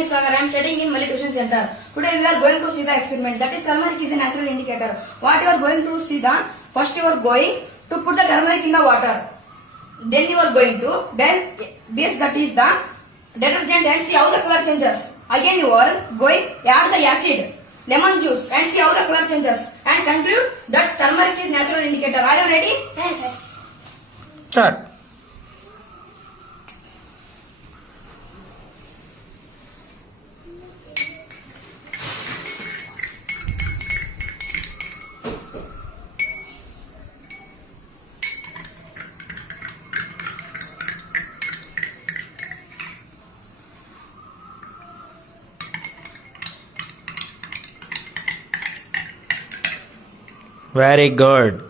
name is Sagar. I am studying in Mali Tuition Center. Today we are going to see the experiment. That is turmeric is a natural indicator. What you are going to see the first you are going to put the turmeric in the water. Then you are going to base that is the detergent and see how the color changes. Again you are going add the acid, lemon juice and see how the color changes. And conclude that turmeric is natural indicator. Are you ready? Yes. Start. Very good.